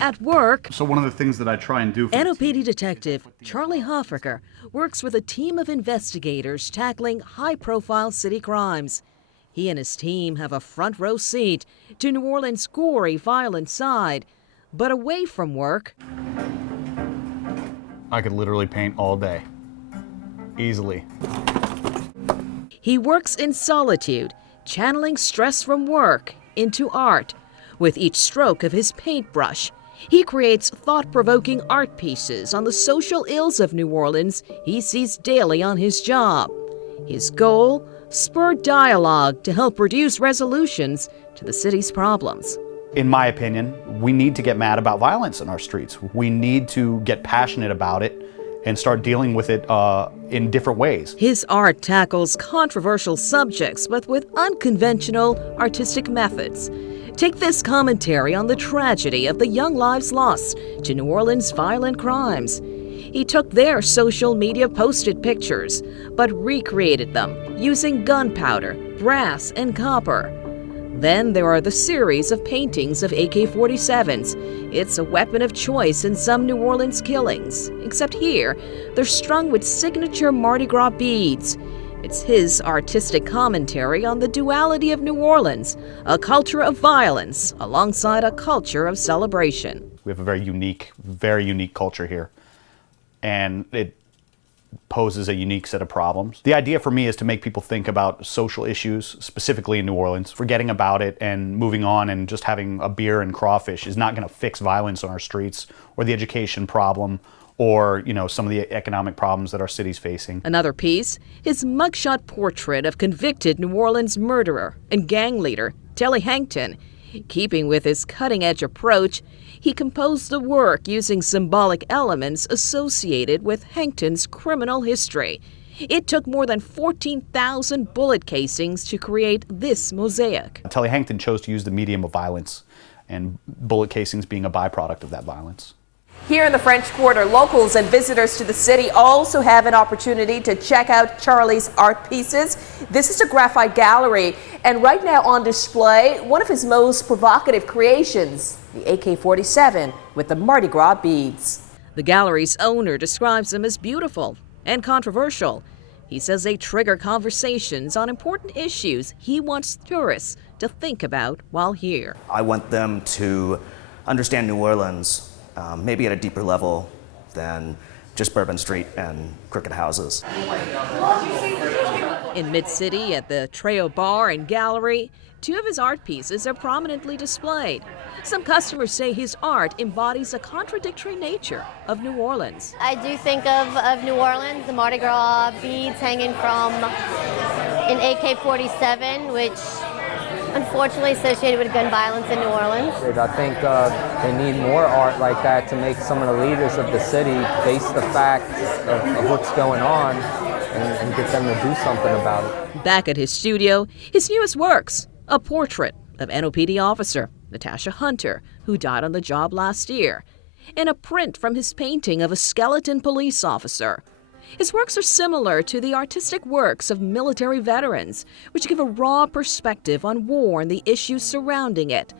At work, So one of the things that I try and do for NOPD detective Charlie Hoffaker works with a team of investigators tackling high-profile city crimes. He and his team have a front row seat to New Orleans' gory, violent side. But away from work, I could literally paint all day. Easily. he works in solitude, channeling stress from work into art. With each stroke of his paintbrush, he creates thought-provoking art pieces on the social ills of New Orleans he sees daily on his job. His goal? Spur dialogue to help produce resolutions to the city's problems. In my opinion, we need to get mad about violence in our streets. We need to get passionate about it and start dealing with it in different ways. His art tackles controversial subjects, but with unconventional artistic methods. Take this commentary on the tragedy of the young lives lost to New Orleans' violent crimes. He took their social media posted pictures, but recreated them using gunpowder, brass, and copper. Then there are the series of paintings of AK-47s. It's a weapon of choice in some New Orleans killings, except here, they're strung with signature Mardi Gras beads. It's his artistic commentary on the duality of New Orleans, a culture of violence alongside a culture of celebration. We have a very unique culture here, and it poses a unique set of problems. The idea for me is to make people think about social issues, specifically in New Orleans. Forgetting about it and moving on and just having a beer and crawfish is not going to fix violence on our streets or the education problem or, some of the economic problems that our city's facing. Another piece, his mugshot portrait of convicted New Orleans murderer and gang leader Telly Hankton. Keeping with his cutting-edge approach, he composed the work using symbolic elements associated with Hankton's criminal history. It took more than 14,000 bullet casings to create this mosaic. Telly Hankton chose to use the medium of violence, and bullet casings being a byproduct of that violence. Here in the French Quarter, locals and visitors to the city also have an opportunity to check out Charlie's art pieces. This is a graphite gallery, and right now on display, one of his most provocative creations, the AK-47 with the Mardi Gras beads. The gallery's owner describes them as beautiful and controversial. He says they trigger conversations on important issues he wants tourists to think about while here. I want them to understand New Orleans maybe at a deeper level than just Bourbon Street and crooked houses. In Mid-City at the Treo Bar and Gallery, two of his art pieces are prominently displayed. Some customers say his art embodies a contradictory nature of New Orleans. I do think of New Orleans, the Mardi Gras beads hanging from an AK-47, which unfortunately associated with gun violence in New Orleans. I think they need more art like that to make some of the leaders of the city face the fact of what's going on and get them to do something about it. Back at his studio, his newest works, a portrait of NOPD officer Natasha Hunter, who died on the job last year, and a print from his painting of a skeleton police officer. His works are similar to the artistic works of military veterans, which give a raw perspective on war and the issues surrounding it.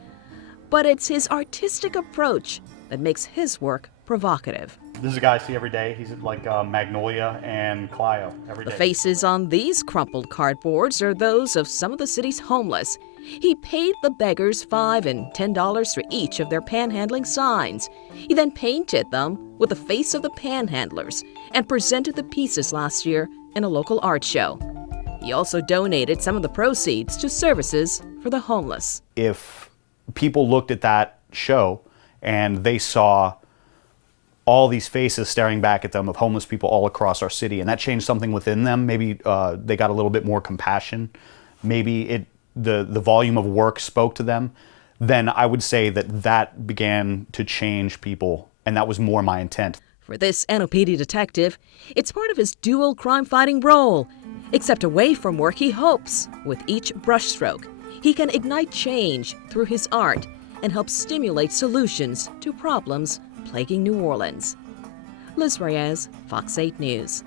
But it's his artistic approach that makes his work provocative. This is a guy I see every day. He's like Magnolia and Clio every day. The faces on these crumpled cardboards are those of some of the city's homeless. He paid the beggars $5 and $10 for each of their panhandling signs. He then painted them with the face of the panhandlers and presented the pieces last year in a local art show. He also donated some of the proceeds to services for the homeless. If people looked at that show and they saw all these faces staring back at them of homeless people all across our city, and that changed something within them, maybe they got a little bit more compassion, maybe the volume of work spoke to them, then I would say that began to change people, and that was more my intent. For this NOPD detective, it's part of his dual crime-fighting role. Except away from work, he hopes, with each brushstroke, he can ignite change through his art and help stimulate solutions to problems plaguing New Orleans. Liz Reyes, Fox 8 News.